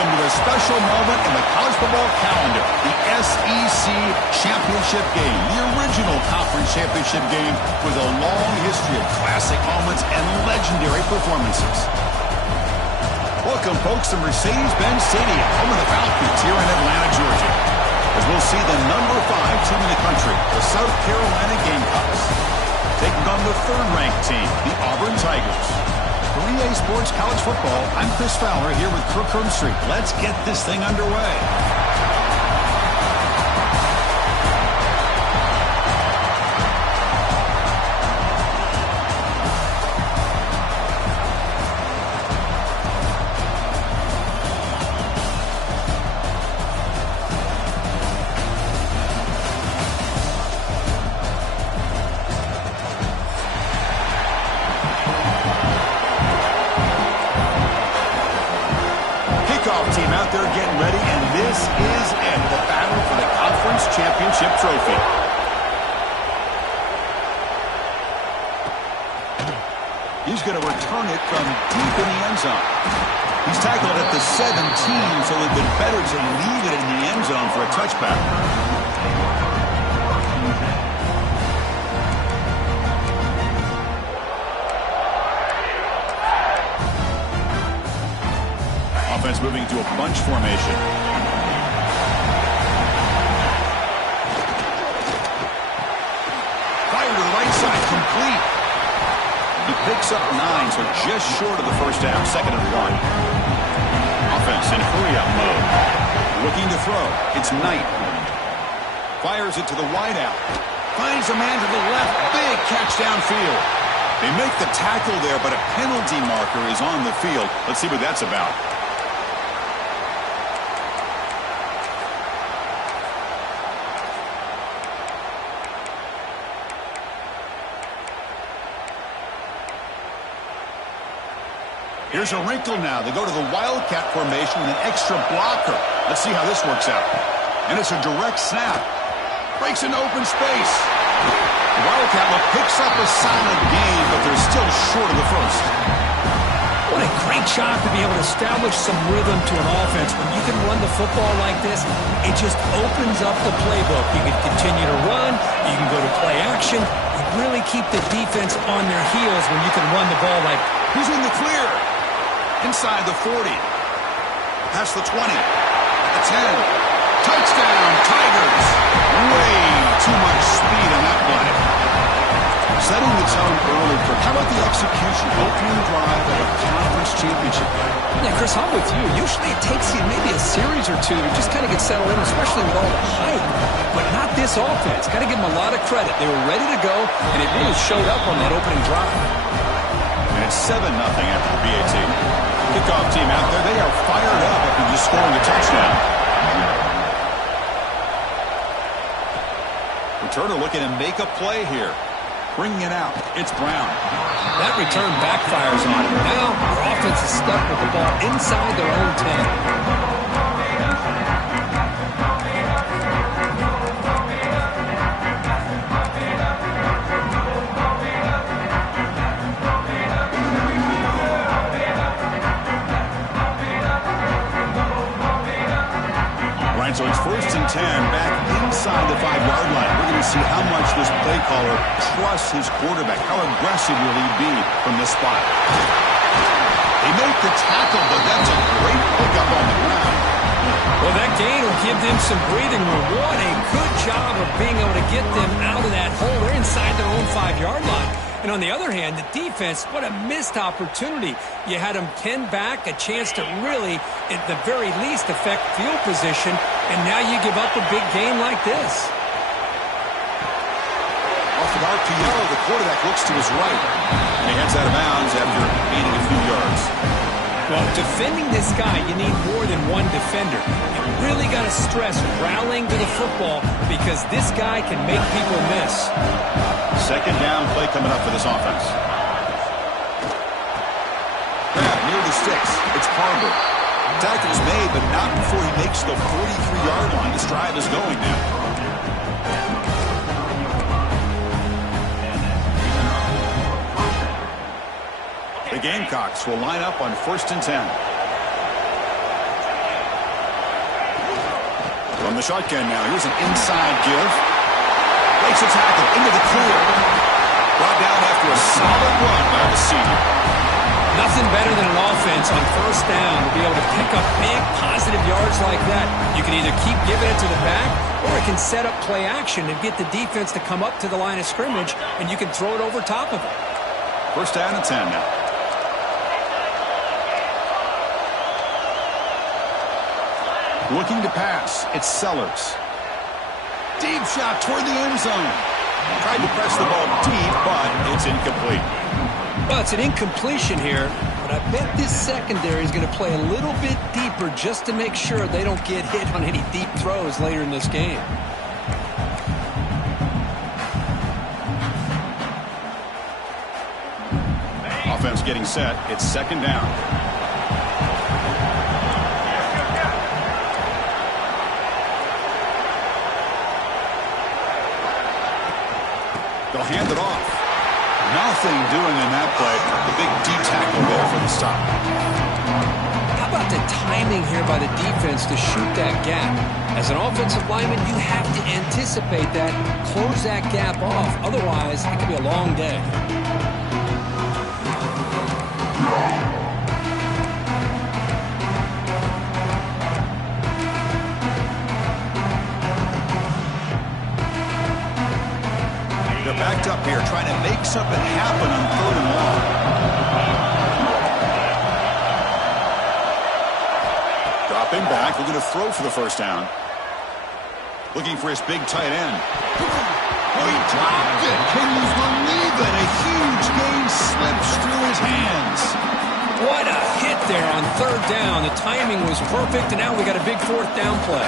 Welcome to a special moment in the college football calendar, the SEC Championship Game, the original conference championship game with a long history of classic moments and legendary performances. Welcome, folks, to Mercedes-Benz Stadium, home of the Falcons here in Atlanta, Georgia, as we'll see the number 5 team in the country, the South Carolina Gamecocks, taking on the third-ranked team, the Auburn Tigers. For EA Sports College Football, I'm Chris Fowler here with Kirk Herbstreit. Let's get this thing underway. Team out there getting ready, and this is it, the battle for the conference championship trophy. He's going to return it from deep in the end zone. He's tackled at the 17, so it would have been better to leave it in the end zone for a touchback. Offense moving to a bunch formation. Fire to the right side, complete. He picks up 9, so just short of the first down, 2nd and 1. Offense in hurry-up mode. Looking to throw. It's Knight. Fires it to the wideout. Finds a man to the left. Big catch downfield. They make the tackle there, but a penalty marker is on the field. Let's see what that's about. Here's a wrinkle now. They go to the Wildcat formation with an extra blocker. Let's see how this works out. And it's a direct snap. Breaks into open space. The Wildcat picks up a solid gain, but they're still short of the first. What a great job to be able to establish some rhythm to an offense. When you can run the football like this, it just opens up the playbook. You can continue to run. You can go to play action. You really keep the defense on their heels when you can run the ball like. Who's in the clear? Inside the 40. Past the 20. The 10. Touchdown, Tigers. Way too much speed on that play. Setting the tone early for how about the execution? Opening drive of a conference championship. Yeah, Chris, I'm with you. Usually it takes you maybe a series or two to just kind of get settled in, especially with all the hype. But not this offense. Got to give them a lot of credit. They were ready to go, and it really showed up on that opening drive. And it's 7-0 after the BAT. Kickoff team out there, they are fired up after just scoring a touchdown. Returner looking to make a play here. Bringing it out. It's Brown. That return backfires on him. Now, their offense is stuck with the ball inside their own 10. So it's 1st and 10, back inside the 5-yard line. We're going to see how much this play caller trusts his quarterback. How aggressive will he be from this spot? They make the tackle, but that's a great pickup on the ground. Well, that gain will give them some breathing room. What a good job of being able to get them out of that hole. They're inside their own 5-yard line. And on the other hand, the defense, what a missed opportunity. You had them 10 back, a chance to really, at the very least, affect field position, and now you give up a big game like this. Off the RPO, the quarterback looks to his right. And he heads out of bounds after gaining a few yards. Well, defending this guy, you need more than one defender. You really got to stress rallying to the football because this guy can make people miss. 2nd down play coming up for this offense. Grab near the sticks. It's Parber. Tackle's made, but not before he makes the 43-yard line. This drive is going now. The Gamecocks will line up on 1st and 10. the shotgun now. Here's an inside give. Makes a tackle into the clear. Brought down after a solid run by the senior. Nothing better than an offense on first down to be able to pick up big positive yards like that. You can either keep giving it to the back, or it can set up play action and get the defense to come up to the line of scrimmage, and you can throw it over top of it. First down and 10 now. Looking to pass. It's Sellers. Deep shot toward the end zone. Tried to press the ball deep, but it's incomplete. Well, it's an incompletion here, but I bet this secondary is going to play a little bit deeper just to make sure they don't get hit on any deep throws later in this game. Offense getting set. It's second down. They'll hand it off. Nothing doing in that play. The big D tackle there for the stop. How about the timing here by the defense to shoot that gap? As an offensive lineman, you have to anticipate that, close that gap off. Otherwise, it could be a long day. They're backed up here, trying to make something happen on 3rd and long. Dropping back, looking to throw for the first down. Looking for his big tight end. Oh, he dropped it. Can you believe it? A huge gain slips through his hands. What a hit there on 3rd down. The timing was perfect, and now we got a big 4th down play.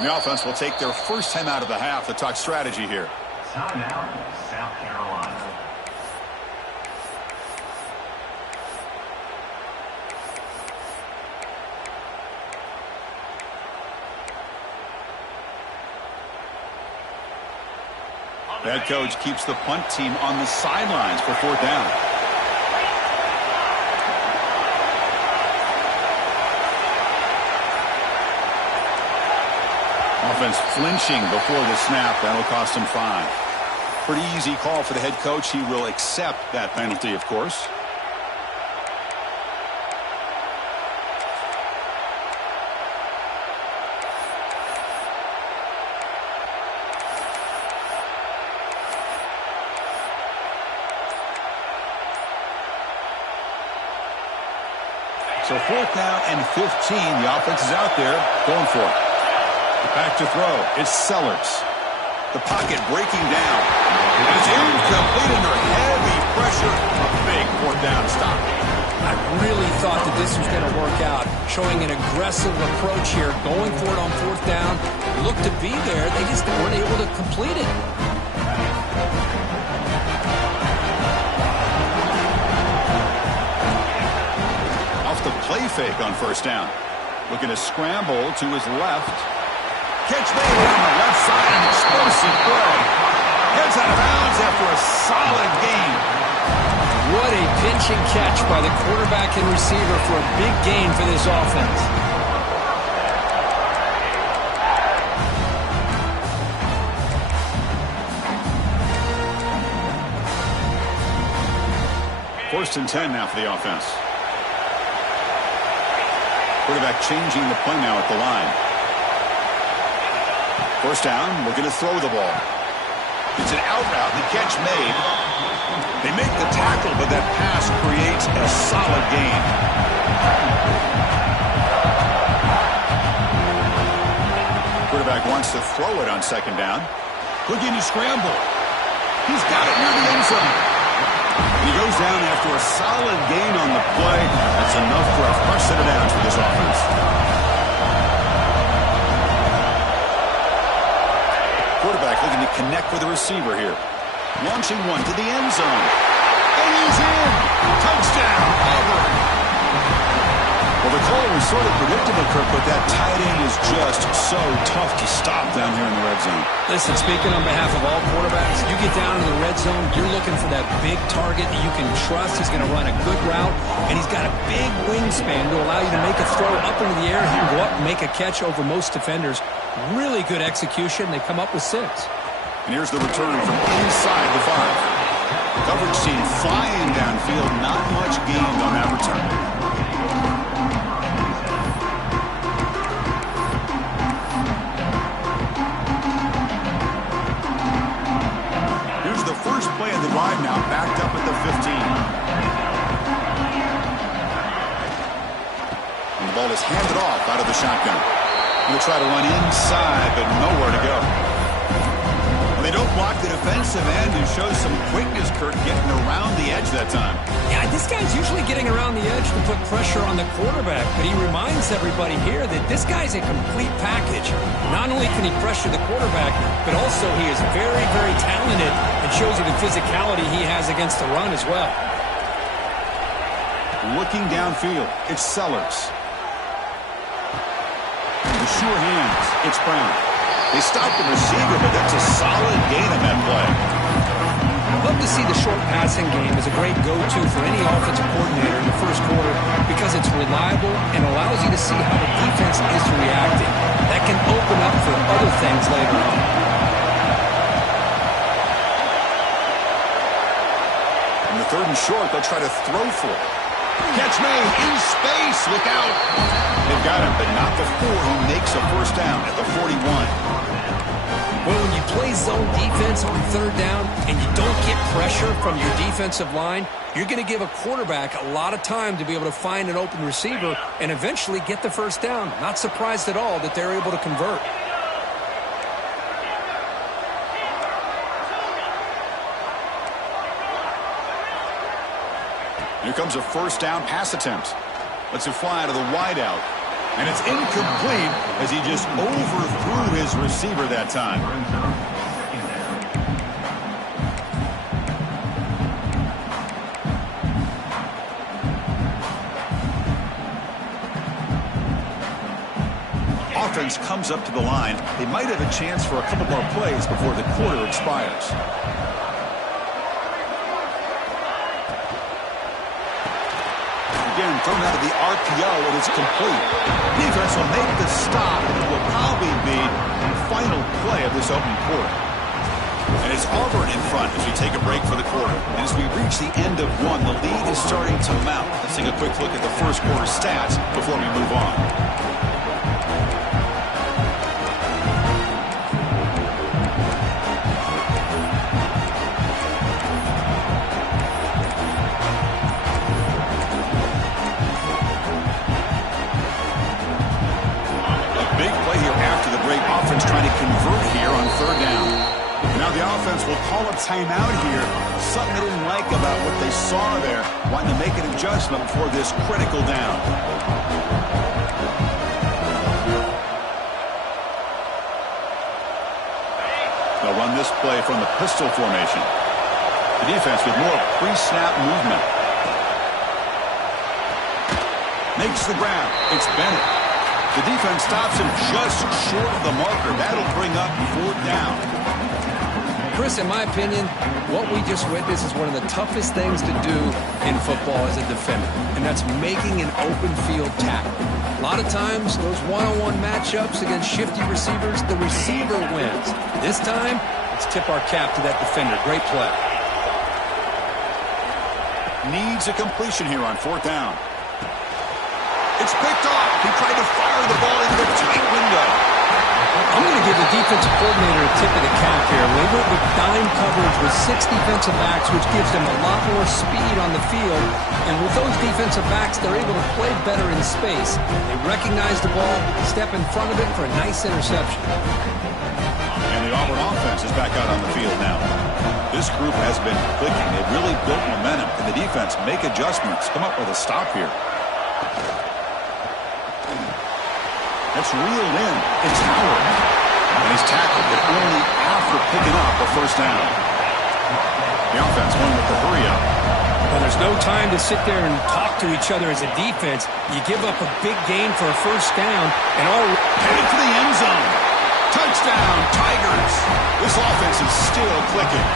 The offense will take their first time out of the half to talk strategy here. Timeout, South Carolina. The head coach keeps the punt team on the sidelines for 4th down. Offense flinching before the snap. That'll cost him 5. Pretty easy call for the head coach. He will accept that penalty, of course. So 4th down and 15. The offense is out there going for it. Back to throw. It's Sellers. The pocket breaking down. It's incomplete under heavy pressure. A big 4th down stop. I really thought that this was going to work out. Showing an aggressive approach here. Going for it on 4th down. Looked to be there. They just weren't able to complete it. Off the play fake on 1st down. Looking to scramble to his left. Catch made on the left side, an explosive play. Heads out of bounds after a solid gain. What a pinching catch by the quarterback and receiver for a big gain for this offense. First and 10 now for the offense. Quarterback changing the play now at the line. First down, we're going to throw the ball. It's an out route, the catch made. They make the tackle, but that pass creates a solid gain. Quarterback wants to throw it on 2nd down. Looking to scramble. He's got it near the end zone. He goes down after a solid gain on the play. That's enough for a fresh set of downs for this offense. Quarterback looking to connect with the receiver here. Launching one to the end zone. And he's in. Touchdown, Auburn. Well, the call was sort of predictable, Kirk, but that tight end is just so tough to stop down here in the red zone. Listen, speaking on behalf of all quarterbacks, you get down in the red zone, you're looking for that big target that you can trust. He's going to run a good route, and he's got a big wingspan to allow you to make a throw up into the air. He can go up and make a catch over most defenders. Really good execution. They come up with 6. And here's the return from inside the 5. Coverage team flying downfield. Not much gained on that return. Here's the first play of the drive now, backed up at the 15. And the ball is handed off out of the shotgun. He'll try to run inside, but nowhere to go. They don't block the defensive end, who shows some quickness, Kirk, getting around the edge that time. Yeah, this guy's usually getting around the edge to put pressure on the quarterback, but he reminds everybody here that this guy's a complete package. Not only can he pressure the quarterback, but also he is very, very talented and shows you the physicality he has against the run as well. Looking downfield, it's Sellers. The sure hands, it's Brown. They stopped the receiver, but that's a solid gain on that play. I'd love to see the short passing game as a great go-to for any offensive coordinator in the first quarter because it's reliable and allows you to see how the defense is reacting. That can open up for other things later on. In the 3rd and short, they'll try to throw for it. Catch made in space. Look out. They've got him, but not before he makes a first down at the 41. Well, when you play zone defense on 3rd down and you don't get pressure from your defensive line, you're going to give a quarterback a lot of time to be able to find an open receiver and eventually get the first down. Not surprised at all that they're able to convert. Here comes a first down pass attempt. Lets it fly out of the wideout. And it's incomplete as he just overthrew his receiver that time. Offense comes up to the line. They might have a chance for a couple more plays before the quarter expires. Again, thrown out of the RPO, it is complete. Defense will make the stop, and it will probably be the final play of this opening quarter. And it's Auburn in front as we take a break for the quarter. And as we reach the end of 1, the lead is starting to mount. Let's take a quick look at the first quarter stats before we move on. Offense trying to convert here on 3rd down. Now the offense will call a timeout here. Something they didn't like about what they saw there. Wanting to make an adjustment for this critical down. They'll run this play from the pistol formation. The defense with more pre-snap movement. Makes the grab. It's Bennett. The defense stops him just short of the marker. That'll bring up 4th down. Chris, in my opinion, what we just witnessed is one of the toughest things to do in football as a defender, and that's making an open field tackle. A lot of times, those one-on-one matchups against shifty receivers, the receiver wins. This time, let's tip our cap to that defender. Great play. Needs a completion here on 4th down. It's picked off. He tried to fire the ball into the tight window. I'm going to give the defensive coordinator a tip of the cap here. They went with dime coverage with 6 defensive backs, which gives them a lot more speed on the field. And with those defensive backs, they're able to play better in space. They recognize the ball, step in front of it for a nice interception. And the Auburn offense is back out on the field now. This group has been clicking. They've really built momentum. Can the defense make adjustments? Come up with a stop here. That's reeled in. It's Howard. And he's tackled, but only after picking up a first down. The offense going with the hurry up. Well, there's no time to sit there and talk to each other as a defense. You give up a big gain for a first down, and all headed for the end zone. Touchdown, Tigers. This offense is still clicking.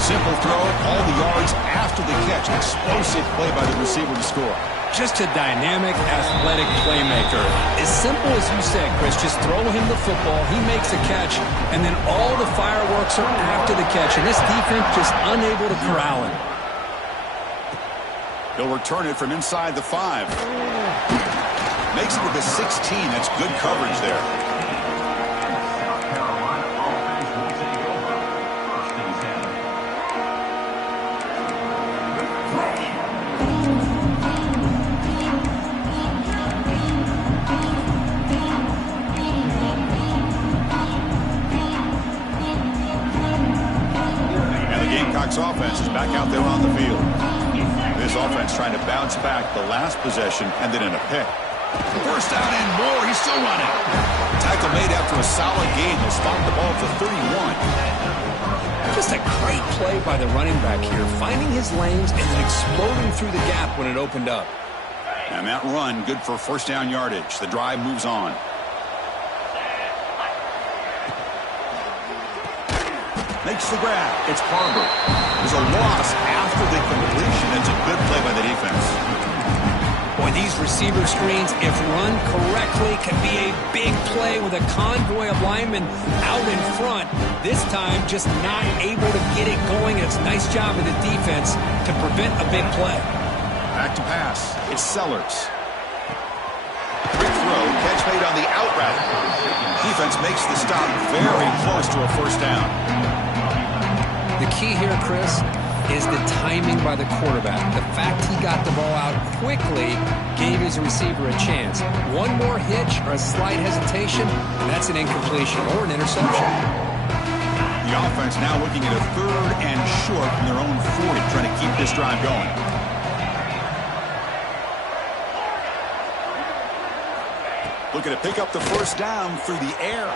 Simple throw, all the yards after the catch. Explosive play by the receiver to score. Just a dynamic, athletic playmaker. As simple as you said, Chris, just throw him the football, he makes a catch, and then all the fireworks are after the catch, and this defense just unable to corral him. He'll return it from inside the 5. Makes it with the 16. That's good coverage there. Offense is back out there on the field. This offense trying to bounce back the last possession and then in a pick. First down and more. He's still running. Tackle made after a solid gain. They'll spot the ball for 31. Just a great play by the running back here, finding his lanes and then exploding through the gap when it opened up. And that run, good for first down yardage. The drive moves on. Makes the grab. It's Harbor. There's a loss after the completion. It's a good play by the defense. Boy, these receiver screens, if run correctly, can be a big play with a convoy of linemen out in front. This time, just not able to get it going. It's a nice job of the defense to prevent a big play. Back to pass. It's Sellers. Quick throw. Catch made on the out route. Defense makes the stop very close to a first down. The key here, Chris, is the timing by the quarterback. The fact he got the ball out quickly gave his receiver a chance. One more hitch or a slight hesitation, and that's an incompletion or an interception. The offense now looking at a 3rd and short from their own 40, trying to keep this drive going. Looking to pick up the first down through the air,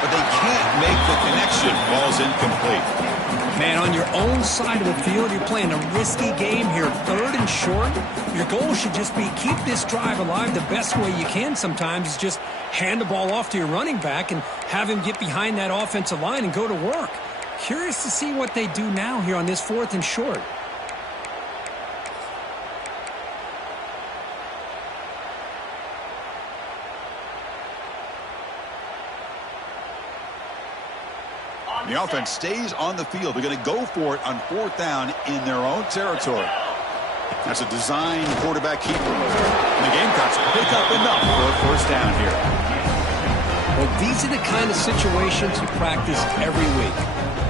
but they can't make the connection. Ball's incomplete. Man, on your own side of the field, you're playing a risky game here. 3rd and short. Your goal should just be keep this drive alive the best way you can sometimes is just hand the ball off to your running back and have him get behind that offensive line and go to work. Curious to see what they do now here on this 4th and short. The offense stays on the field. They're going to go for it on 4th down in their own territory. That's a design quarterback keeper. And the Gamecocks pick up enough for a first down here. Well, these are the kind of situations you practice every week.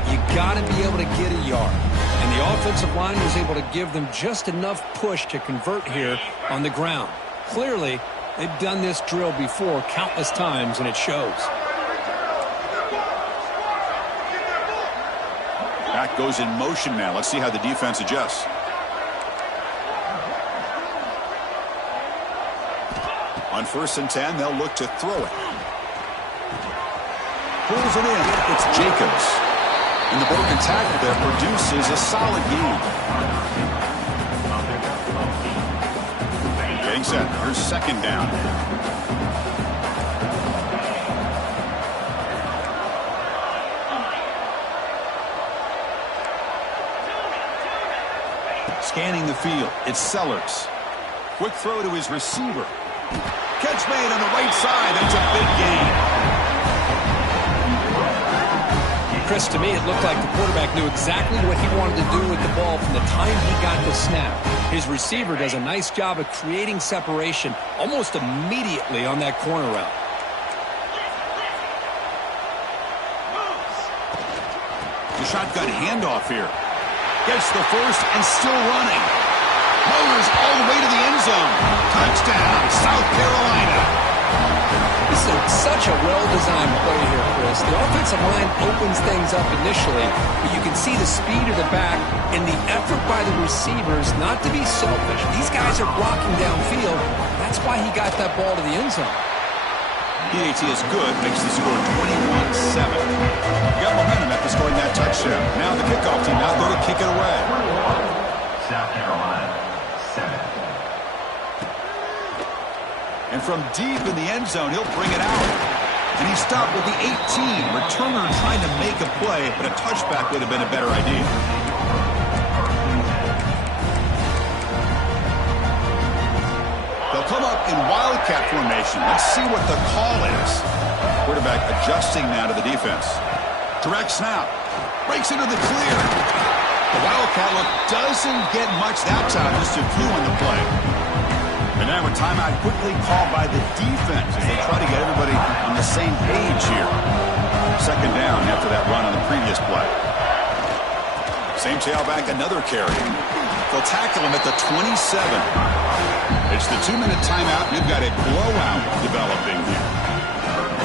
You got to be able to get a yard. And the offensive line was able to give them just enough push to convert here on the ground. Clearly, they've done this drill before countless times, and it shows. Back goes in motion now. Let's see how the defense adjusts. On 1st and 10, they'll look to throw it. Pulls it in. It's Jacobs. And the broken tackle there produces a solid gain. Getting set. Here's 2nd down. Scanning the field. It's Sellers. Quick throw to his receiver. Catch made on the right side. That's a big gain. Chris, to me, it looked like the quarterback knew exactly what he wanted to do with the ball from the time he got the snap. His receiver does a nice job of creating separation almost immediately on that corner route. The shotgun handoff here. Gets the first and still running. Motors all the way to the end zone. Touchdown, South Carolina. This is such a well-designed play here, Chris. The offensive line opens things up initially, but you can see the speed of the back and the effort by the receivers not to be selfish. These guys are blocking downfield. That's why he got that ball to the end zone. PAT is good, makes the score 21-7. Got momentum after scoring that touchdown. Now the kickoff team from deep in the end zone. He'll bring it out. And he stopped with the 18. Returner trying to make a play, but a touchback would have been a better idea. They'll come up in wildcat formation. Let's see what the call is. Quarterback adjusting now to the defense. Direct snap. Breaks into the clear. The wildcat look doesn't get much that time. Just a few on the play. And now a timeout quickly called by the defense as they try to get everybody on the same page here. Second down after that run on the previous play. Same tailback, another carry. They'll tackle him at the 27. It's the 2-minute timeout. We've got a blowout developing here.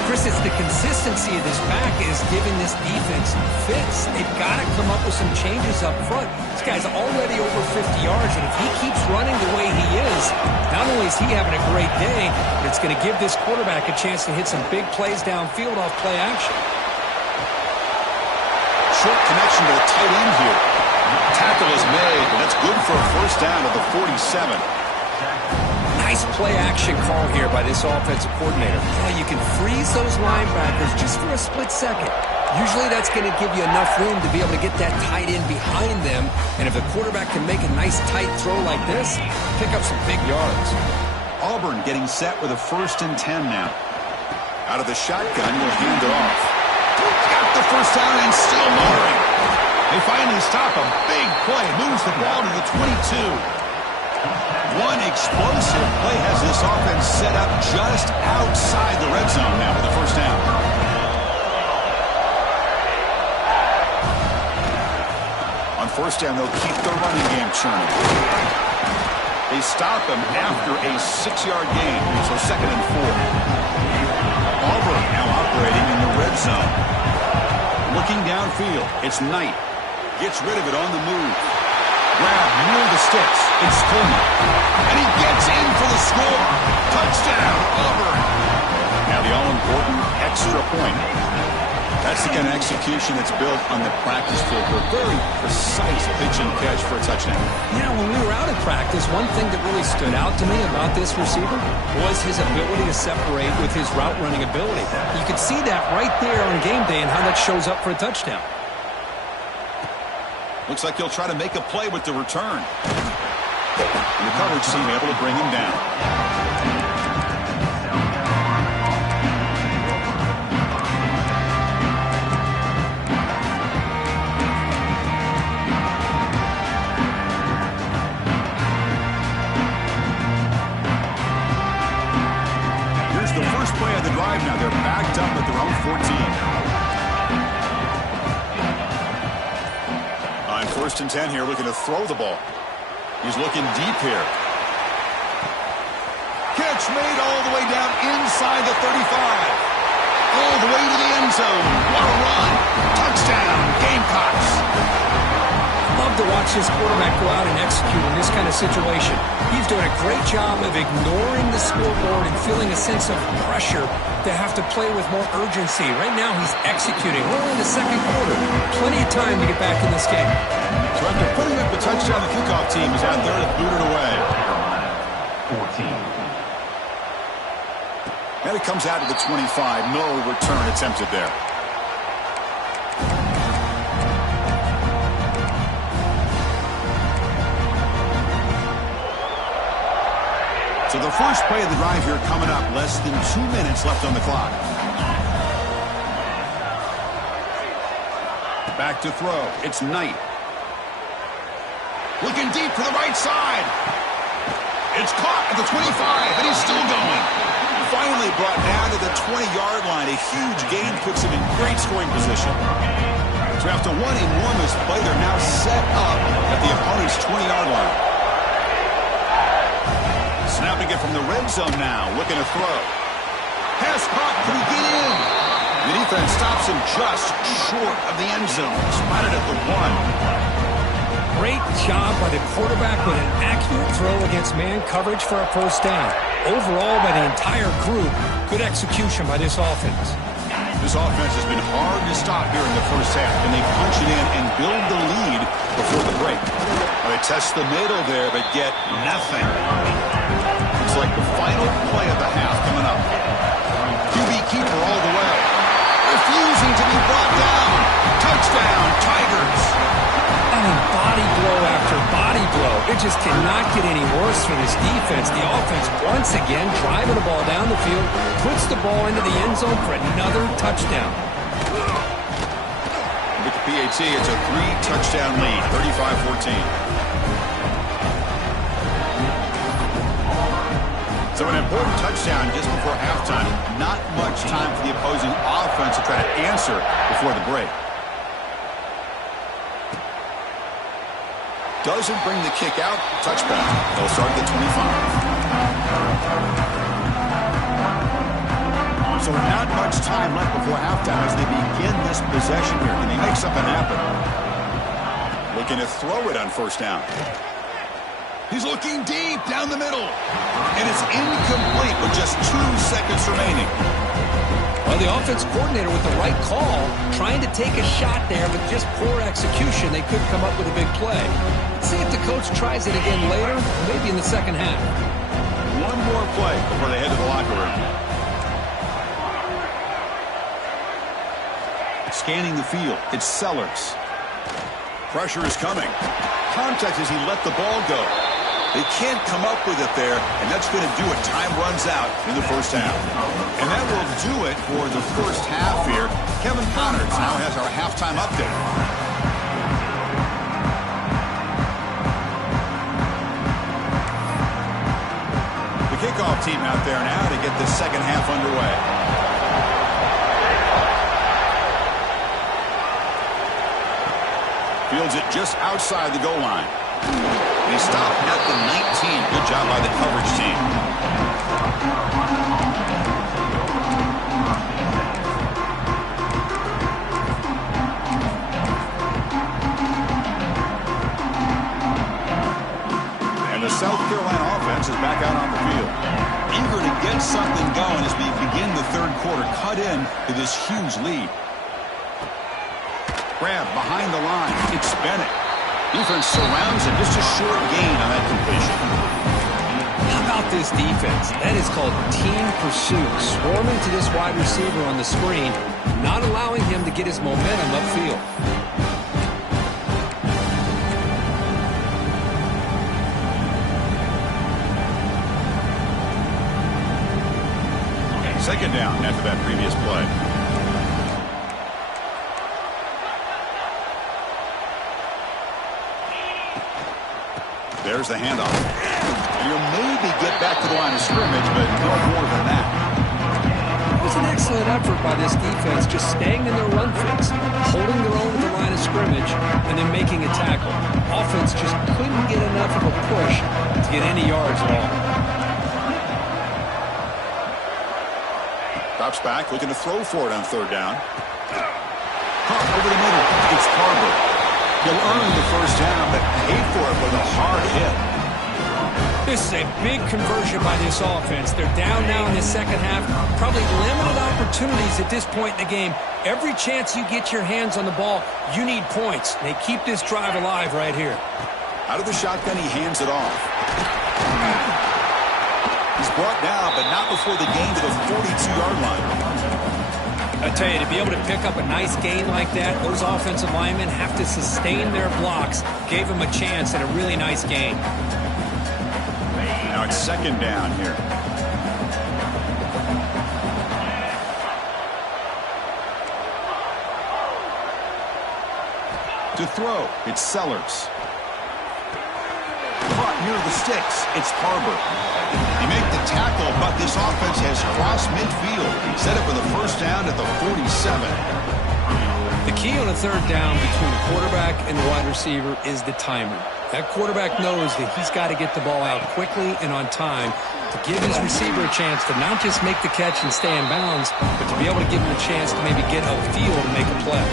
Chris, it's the consistency of this back is giving this defense fits. They've got to come up with some changes up front. This guy's already over 50 yards, and if he keeps running the way he is, not only is he having a great day, but it's going to give this quarterback a chance to hit some big plays downfield off play action. Short connection to the tight end here. Tackle is made, and that's good for a first down at the 47. Nice play-action call here by this offensive coordinator. Yeah, you can freeze those linebackers just for a split second. Usually that's going to give you enough room to be able to get that tight end behind them. And if the quarterback can make a nice tight throw like this, pick up some big yards. Auburn getting set with a 1st and 10 now. Out of the shotgun, will hand it off. Got the first down and still motoring. They finally stop a big play. Moves the ball to the 22. One explosive play has this offense set up just outside the red zone now with the first down. On first down, they'll keep the running game churning. They stop him after a 6-yard gain, so 2nd and 4. Auburn now operating in the red zone. Looking downfield, it's Knight. Gets rid of it on the move. Grab near the sticks. It's Coleman. And he gets in for the score. Touchdown, Auburn. Now the all-important extra point. That's the kind of execution that's built on the practice field. A very precise pitch and catch for a touchdown. Yeah, when we were out at practice, one thing that really stood out to me about this receiver was his ability to separate with his route running ability. You could see that right there on game day and how that shows up for a touchdown. Looks like he'll try to make a play with the return. And the coverage team able to bring him down. Here's the first play of the drive now. They're backed up at their own 14. 1st and 10 here, looking to throw the ball. He's looking deep here. Catch made all the way down inside the 35. All the way to the end zone. What a run. Touchdown, Gamecocks. Love to watch this quarterback go out and execute in this kind of situation. He's doing a great job of ignoring the scoreboard and feeling a sense of pressure to have to play with more urgency. Right now he's executing. We're in the 2nd quarter. Plenty of time to get back in this game. So after putting up the touchdown, the kickoff team is out there to boot it away. 14. And it comes out to the 25. No return attempted there. So the first play of the drive here coming up. Less than 2 minutes left on the clock. Back to throw. It's Knight. Looking deep to the right side. It's caught at the 25, and he's still going. Finally brought down to the 20-yard line. A huge gain puts him in great scoring position. So after one enormous play, they're now set up at the opponent's 20-yard line. Snapping it from the red zone now, looking to throw. Pass caught, can he get in? The defense stops him just short of the end zone. Spotted at the 1. Great job by the quarterback with an accurate throw against man coverage for a first down. Overall, by the entire group, good execution by this offense. This offense has been hard to stop here in the first half, and they punch it in and build the lead before the break. Well, they test the middle there, but get nothing. Looks like the final play of the half coming up. QB keeper all the way. Refusing to be brought down. Touchdown, Tigers. And body blow after body blow. It just cannot get any worse for this defense. The offense, once again, driving the ball down the field, puts the ball into the end zone for another touchdown. With the PAT, it's a 3-touchdown lead, 35-14. So an important touchdown just before halftime. Not much time for the opposing offense to try to answer before the break. Doesn't bring the kick out. Touchback. They'll start at the 25. So not much time left before halftime as they begin this possession here. Can they make something happen? Looking to throw it on first down. He's looking deep down the middle. And it's incomplete with just 2 seconds remaining. Well, the offense coordinator with the right call, trying to take a shot there, but just poor execution. They could come up with a big play. Let's see if the coach tries it again later, maybe in the second half. One more play before they head to the locker room. Scanning the field, it's Sellers. Pressure is coming. Contact as he let the ball go. They can't come up with it there, and that's going to do it. Time runs out in the first half. And that will do it for the first half here. Kevin Connors now has our halftime update. The kickoff team out there now to get the second half underway. Fields it just outside the goal line. He stopped at the 19. Good job by the coverage team. And the South Carolina offense is back out on the field. Eager to get something going as we begin the third quarter. Cut in to this huge lead. Grab behind the line. It's Bennett. Defense surrounds him. Just a short gain on that completion. How about this defense? That is called team pursuit. Swarming to this wide receiver on the screen, not allowing him to get his momentum upfield. Second down after that previous play. There's the handoff. You'll maybe get back to the line of scrimmage, but no more than that. It was an excellent effort by this defense, just staying in their run fix, holding their own at the line of scrimmage, and then making a tackle. Offense just couldn't get enough of a push to get any yards at all. Drops back, looking to throw for it on third down. Caught over the middle. It's Carver. He'll earn the first down, but pay for it with a hard hit. This is a big conversion by this offense. They're down now in the second half. Probably limited opportunities at this point in the game. Every chance you get your hands on the ball, you need points. They keep this drive alive right here. Out of the shotgun, he hands it off. He's brought down, but not before the gain to the 42-yard line. I tell you, to be able to pick up a nice gain like that, those offensive linemen have to sustain their blocks. Gave them a chance at a really nice gain. Now it's second down here. To throw, it's Sellers. Caught near the sticks, it's Harbor. They make the tackle, but this offense has crossed midfield. Set up for the first down at the 47. The key on a third down between the quarterback and the wide receiver is the timing. That quarterback knows that he's got to get the ball out quickly and on time to give his receiver a chance to not just make the catch and stay in bounds, but to be able to give him a chance to maybe get upfield and make a play.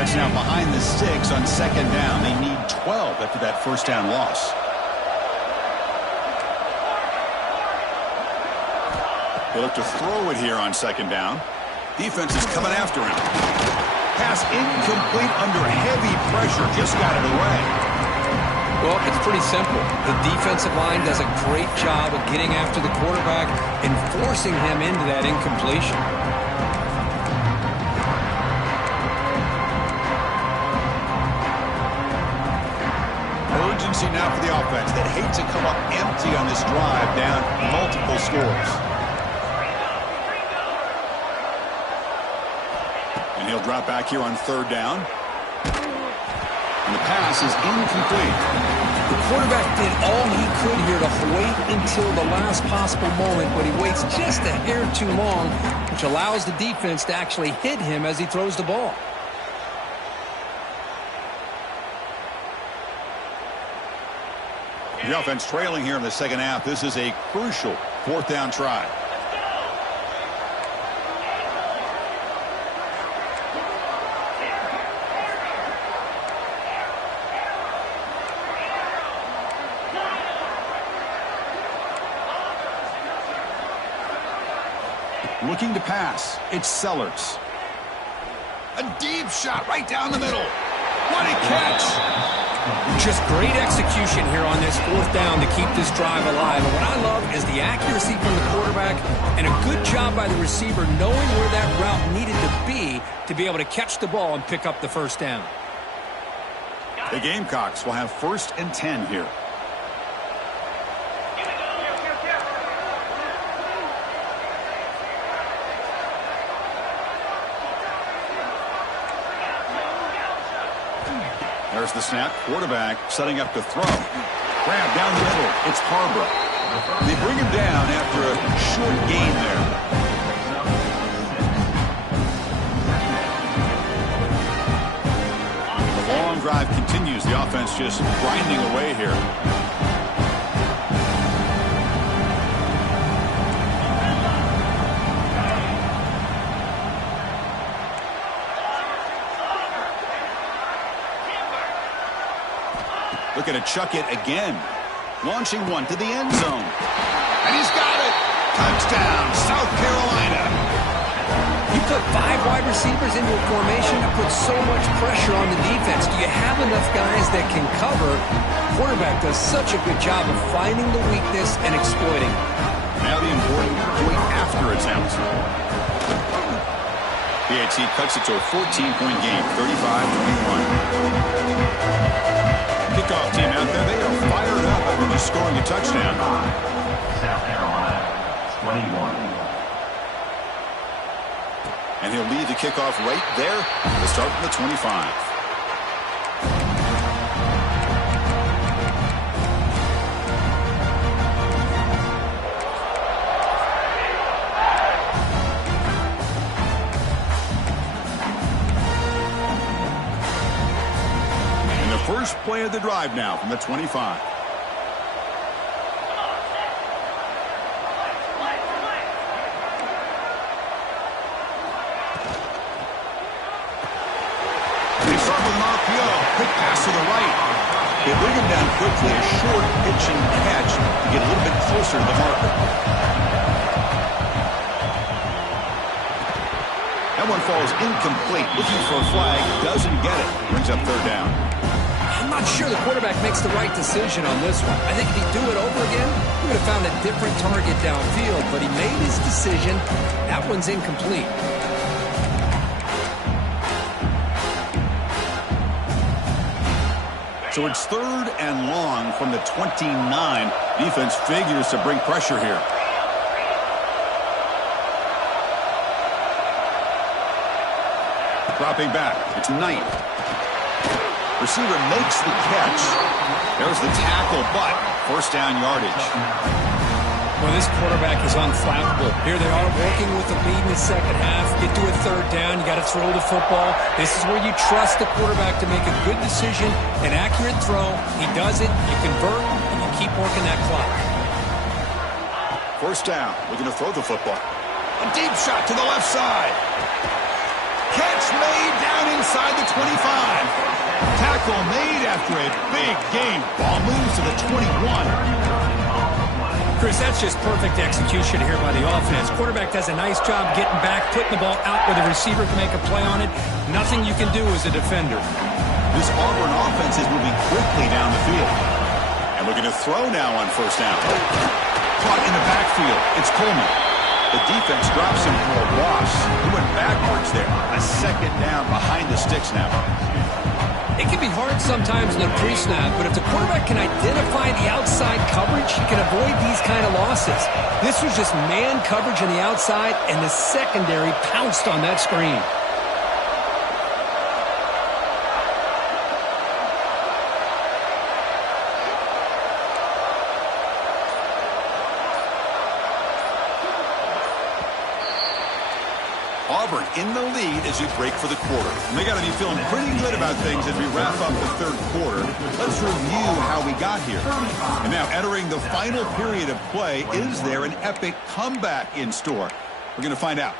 offense now behind the sticks on second down. They need 12 after that first down loss. They look to throw it here on second down. Defense is coming after him. Pass incomplete under heavy pressure. Just got it away. Well, it's pretty simple. The defensive line does a great job of getting after the quarterback and forcing him into that incompletion. Urgency now for the offense that hate to come up empty on this drive, down multiple scores. And he'll drop back here on third down. And the pass is incomplete. The quarterback did all he could here to wait until the last possible moment, but he waits just a hair too long, which allows the defense to actually hit him as he throws the ball. The offense trailing here in the second half. This is a crucial fourth down try. Looking to pass. It's Sellers. A deep shot right down the middle. What a catch! Just great execution here on this fourth down to keep this drive alive. And what I love is the accuracy from the quarterback and a good job by the receiver knowing where that route needed to be able to catch the ball and pick up the first down. The Gamecocks will have 1st and 10 here. There's the snap. Quarterback setting up to throw. Grab down the middle. It's Harbor. They bring him down after a short gain there. The long drive continues. The offense just grinding away here. Looking to chuck it again. Launching one to the end zone. And he's got it. Touchdown, South Carolina. You put 5 wide receivers into a formation that puts so much pressure on the defense. Do you have enough guys that can cover? Quarterback does such a good job of finding the weakness and exploiting it. Now the important point after attempt. PAT cuts it to a 14-point game, 35-21. Kickoff team out there, they are fired up after just scoring a touchdown. South Carolina, 21. And he'll lead the kickoff right there to start from the 25. First play of the drive now from the 25. They start with Marpio. Quick pass to the right. They bring him down quickly. A short pitch and catch to get a little bit closer to the marker. That one falls incomplete. Looking for a flag. Doesn't get it. Brings up third down. I'm not sure the quarterback makes the right decision on this one. I think if he'd do it over again, he would have found a different target downfield, but he made his decision. That one's incomplete. So it's 3rd and long from the 29. Defense figures to bring pressure here. Dropping back. It's Knight. Receiver makes the catch. There's the tackle, but first down yardage. Well, this quarterback is unflappable. Here they are working with the lead in the second half. Get to a third down. You got to throw the football. This is where you trust the quarterback to make a good decision, an accurate throw. He does it. You convert, and you keep working that clock. First down. Looking to throw the football. A deep shot to the left side. Catch made down inside the 25. Tackle made after a big game. Ball moves to the 21. Chris, that's just perfect execution here by the offense. Quarterback does a nice job getting back, putting the ball out where the receiver can make a play on it. Nothing you can do as a defender. This Auburn offense is moving quickly down the field. And looking to throw now on first down. Caught in the backfield. It's Coleman. The defense drops him for a loss. He went backwards there. A second down behind the sticks now. It can be hard sometimes in the pre-snap, but if the quarterback can identify the outside coverage, he can avoid these kind of losses. This was just man coverage on the outside, and the secondary pounced on that screen. Auburn in the lead as you break for the quarter. And they got to be feeling pretty good about things as we wrap up the third quarter. Let's review how we got here. And now entering the final period of play, is there an epic comeback in store? We're going to find out.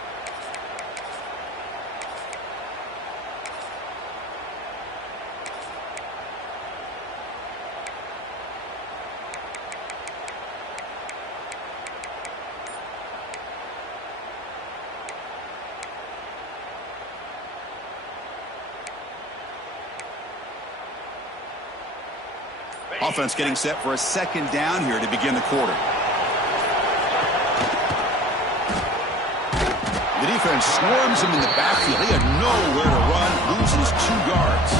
Offense getting set for a second down here to begin the quarter. The defense swarms him in the backfield. He had nowhere to run, loses 2 yards.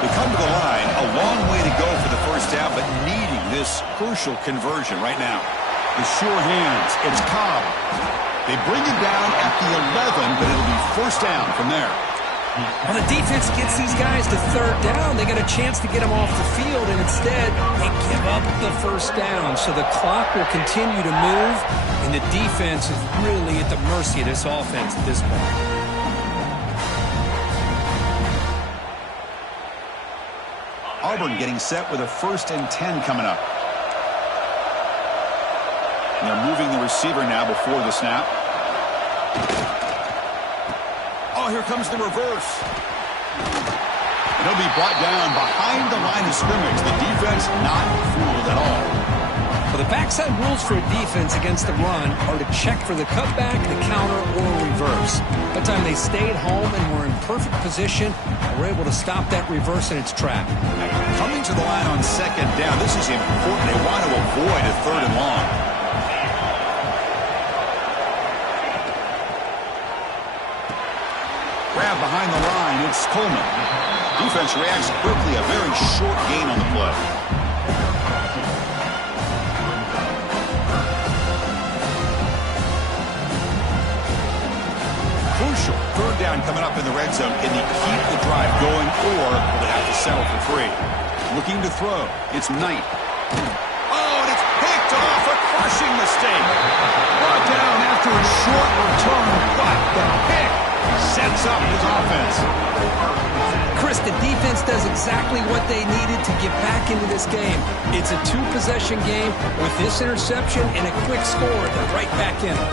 They come to the line, a long way to go for the first down, but needing this crucial conversion right now. The sure hands, it's Cobb. They bring him down at the 11, but it'll be first down from there. Well, the defense gets these guys to third down. They got a chance to get them off the field, and instead they give up the first down. So the clock will continue to move, and the defense is really at the mercy of this offense at this point. Auburn getting set with a 1st and 10 coming up. And they're moving the receiver now before the snap. Oh, here comes the reverse. And he'll be brought down behind the line of scrimmage. The defense not fooled at all. Well, the backside rules for a defense against the run are to check for the cutback, the counter, or reverse. That time they stayed home and were in perfect position and were able to stop that reverse in its track. Coming to the line on second down, this is important. They want to avoid a 3rd and long. Grab behind the line, it's Coleman. Defense reacts quickly, a very short gain on the play. Crucial 3rd down coming up in the red zone. Can they keep the drive going, or will they have to settle for 3? Looking to throw, it's Knight. Oh, and it's picked off, a crushing mistake. Brought down after a short return, but the pick sets up his offense. Chris, the defense does exactly what they needed to get back into this game. It's a 2-possession game with this interception and a quick score. They're right back in it.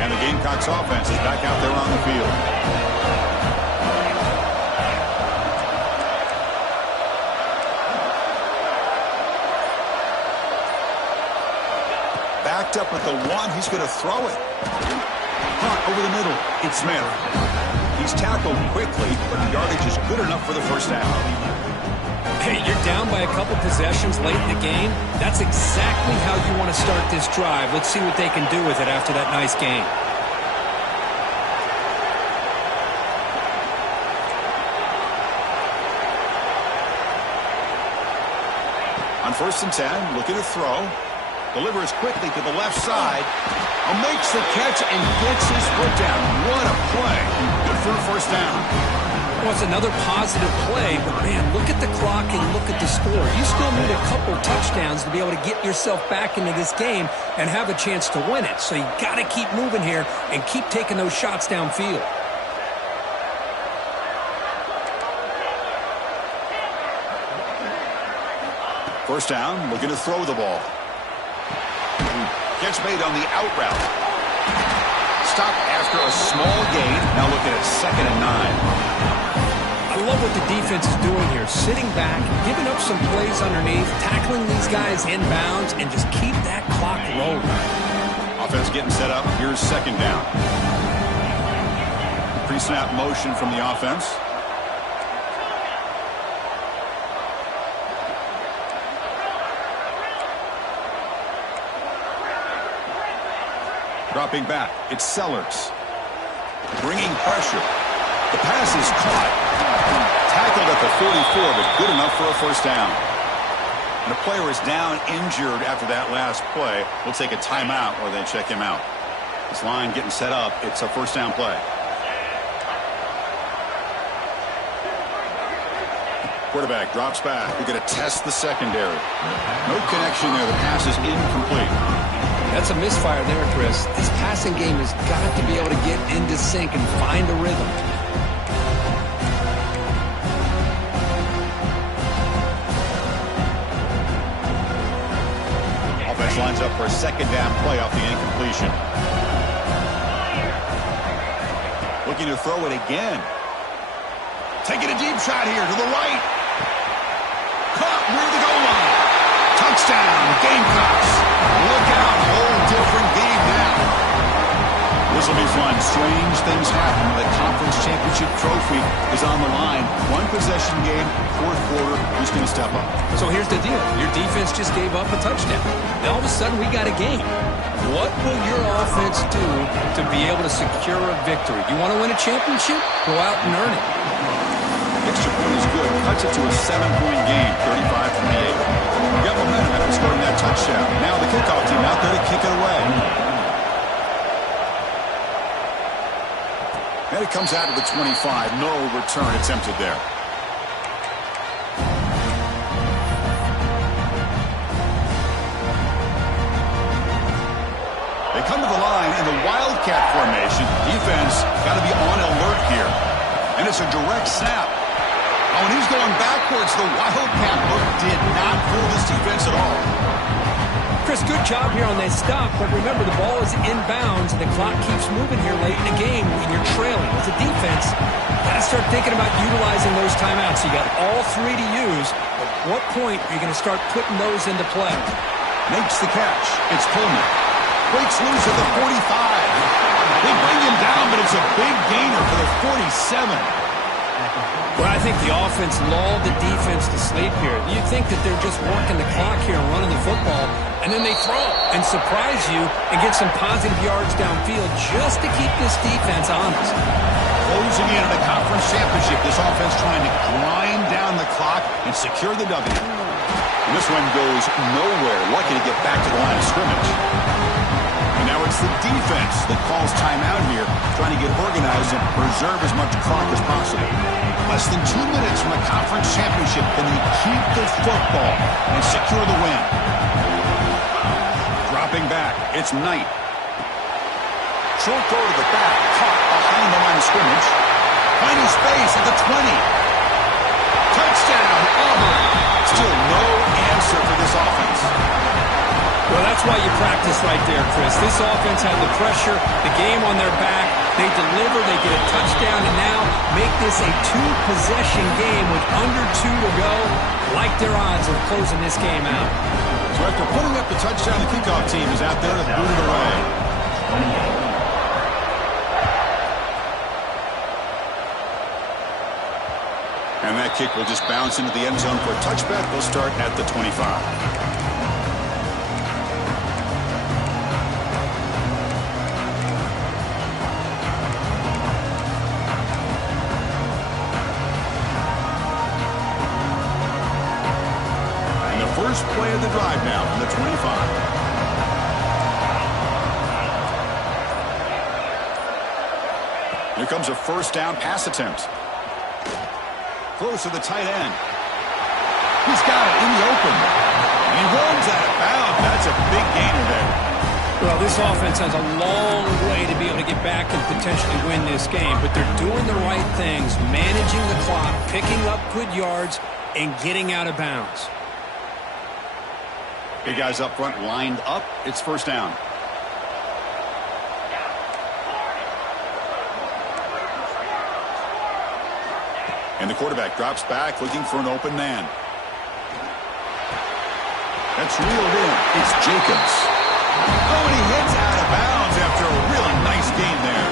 And the Gamecocks offense is back out there on the field. Backed up at the 1, he's going to throw it. Caught over the middle, it's Smith. He's tackled quickly, but the yardage is good enough for the first down. Hey, you're down by a couple possessions late in the game. That's exactly how you want to start this drive. Let's see what they can do with it after that nice game. On 1st and 10, looking to throw. Delivers quickly to the left side. Makes the catch and gets his foot down. What a play. Good for a first down. Well, it's another positive play, but man, look at the clock and look at the score. You still need a couple touchdowns to be able to get yourself back into this game and have a chance to win it. So you got to keep moving here and keep taking those shots downfield. First down, looking to throw the ball. Catch made on the out route. stop after a small gain. Now look at it, 2nd and 9. I love what the defense is doing here. Sitting back, giving up some plays underneath, tackling these guys inbounds, and just keep that clock rolling. Offense getting set up. Here's 2nd down. Pre-snap motion from the offense. Dropping back, it's Sellers. Bringing pressure. The pass is caught. Tackled at the 44, but good enough for a 1st down. And the player is down injured after that last play. We'll take a timeout or then check him out. This line getting set up. It's a 1st down play. Quarterback drops back. We're going to test the secondary. No connection there. The pass is incomplete. That's a misfire there, Chris. This passing game has got to be able to get into sync and find a rhythm. Offense lines up for a 2nd down play off the incompletion. Looking to throw it again. Taking a deep shot here to the right. Caught near the goal line. Touchdown, Gamecocks. Look out, a whole different game now. This will be fun. Strange things happen when the conference championship trophy is on the line. 1-possession game, 4th quarter. Who's going to step up? So here's the deal. Your defense just gave up a touchdown. Now all of a sudden we got a game. What will your offense do to be able to secure a victory? You want to win a championship? Go out and earn it. Extra point is good. Cuts it to a 7-point game, 35-28. Got momentum after scoring that touchdown. Now the kickoff team out there to kick it away. And it comes out to the 25. No return attempted there. They come to the line in the Wildcat formation. Defense got to be on alert here. And it's a direct snap. Oh, and he's going backwards. The Wildcat look did not fool this defense at all. Chris, good job here on that stop, but remember the ball is inbounds and the clock keeps moving here late in the game and you're trailing. As a defense, you got to start thinking about utilizing those timeouts. You got all 3 to use. At what point are you going to start putting those into play? Makes the catch. It's Pullman. Breaks loose at the 45. They bring him down, but it's a big gainer for the 47. Well, I think the offense lulled the defense to sleep here. You'd think that they're just working the clock here and running the football, and then they throw and surprise you and get some positive yards downfield just to keep this defense honest. Closing in on the conference championship, this offense trying to grind down the clock and secure the W. And this one goes nowhere. Lucky to get back to the line of scrimmage. And now it's the defense that calls timeout here, trying to get organized and preserve as much clock as possible. Less than 2 minutes from a conference championship. Can they keep the football and secure the win? Dropping back, it's Knight. Short throw to the back, caught behind the line of scrimmage. Finding space at the 20. Touchdown, Auburn. Still no answer for this offense. Well, that's why you practice right there, Chris. This offense had the pressure, the game on their back. They deliver, they get a touchdown, and now make this a 2-possession game with under 2 to go. Like their odds of closing this game out. So after putting up the touchdown, the kickoff team is out there to boot it away. And that kick will just bounce into the end zone for a touchback. They'll start at the 25. First play of the drive now from the 25. Here comes a 1st down pass attempt. Close to the tight end. He's got it in the open. He runs out of bounds. That's a big gainer there. Well, this offense has a long way to be able to get back and potentially win this game, but they're doing the right things, managing the clock, picking up good yards, and getting out of bounds. Big guys up front lined up. It's 1st down. And the quarterback drops back looking for an open man. That's reeled in. It's Jacobs. Oh, and he hits out of bounds after a really nice game there.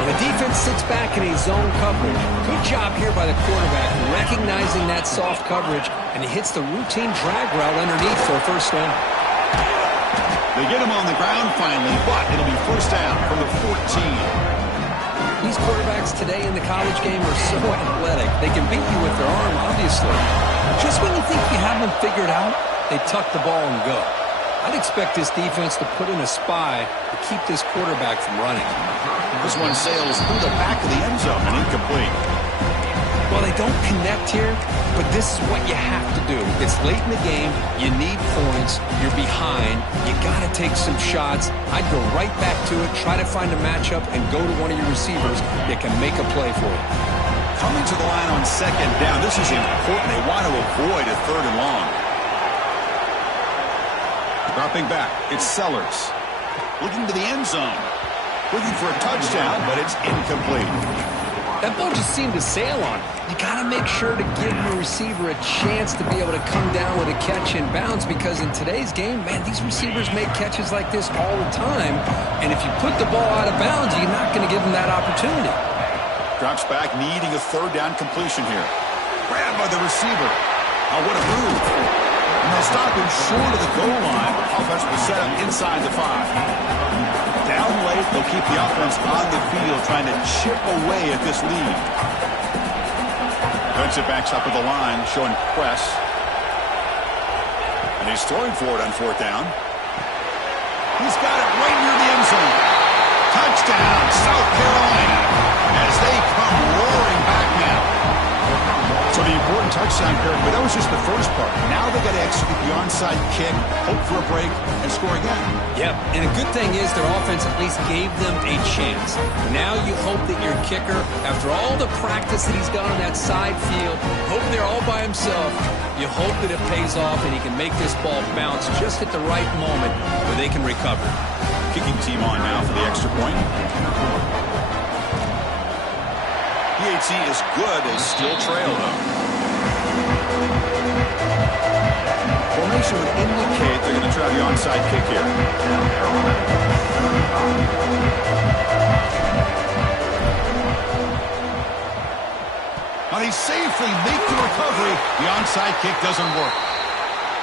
And the defense sits back in a zone coverage. Good job here by the quarterback, recognizing that soft coverage, and he hits the routine drag route underneath for a first down. They get him on the ground finally, but it'll be first down from the 14. These quarterbacks today in the college game are so athletic. They can beat you with their arm, obviously. Just when you think you have them figured out, they tuck the ball and go. I'd expect this defense to put in a spy to keep this quarterback from running. This one sails through the back of the end zone and incomplete. Well, they don't connect here, but this is what you have to do. It's late in the game. You need points. You're behind. You got to take some shots. I'd go right back to it, try to find a matchup, and go to one of your receivers that can make a play for you. Coming to the line on second down, this is important. They want to avoid a third and long. Dropping back, it's Sellers. Looking to the end zone. Looking for a touchdown, but it's incomplete. That ball just seemed to sail on it. You got to make sure to give your receiver a chance to be able to come down with a catch and bounce, because in today's game, man, these receivers make catches like this all the time. And if you put the ball out of bounds, you're not going to give them that opportunity. Drops back, needing a third down completion here. Grabbed by the receiver. Oh, what a move. And they'll stop him short of the goal line. Offense will set up inside the 5. Down late, they'll keep the offense on the field, trying to chip away at this lead. Defensive backs up at the line, showing press. And he's throwing for it on fourth down. He's got it right near the end zone. Touchdown, South Carolina, as they come roaring back now. So the important touchdown here, but that was just the first part. Now they got to execute the onside kick, hope for a break, and score again. Yep, and a good thing is their offense at least gave them a chance. Now you hope that your kicker, after all the practice that he's done on that side field, hope they're all by himself. You hope that it pays off and he can make this ball bounce just at the right moment where they can recover. Kicking team on now for the extra point. PAT is good as still trail, though. Formation would indicate they're going to try the onside kick here. Now they safely make the recovery. The onside kick doesn't work.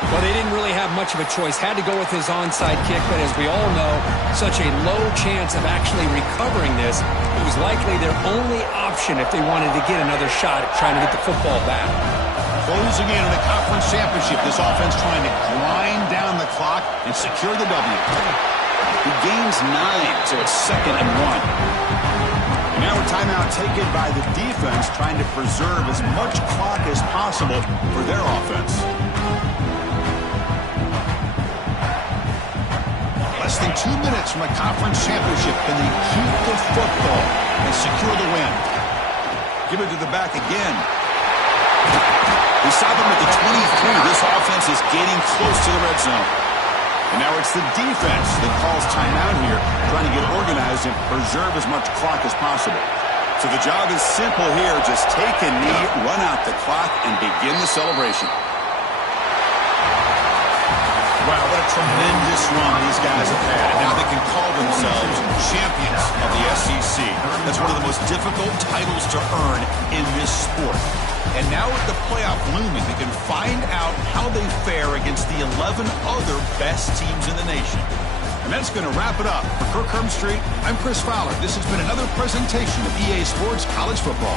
Well, they didn't really have much of a choice. Had to go with his onside kick, but as we all know, such a low chance of actually recovering this. It was likely their only option if they wanted to get another shot at trying to get the football back. Closing in on the conference championship, this offense trying to grind down the clock and secure the W. He gains 9, so it's 2nd and 1. And now a timeout taken by the defense, trying to preserve as much clock as possible for their offense. Less than 2 minutes from a conference championship. Can they keep the football and secure the win? Give it to the back again. They stop him at the 23. This offense is getting close to the red zone. And now it's the defense that calls timeout here, trying to get organized and preserve as much clock as possible. So the job is simple here. Just take a knee, run out the clock, and begin the celebration. Wow, what a tremendous run these guys have had. And now they can call themselves champions of the SEC. That's one of the most difficult titles to earn in this sport. And now with the playoff looming, they can find out how they fare against the 11 other best teams in the nation. And that's going to wrap it up. For Kirk Street, I'm Chris Fowler. This has been another presentation of EA Sports College Football.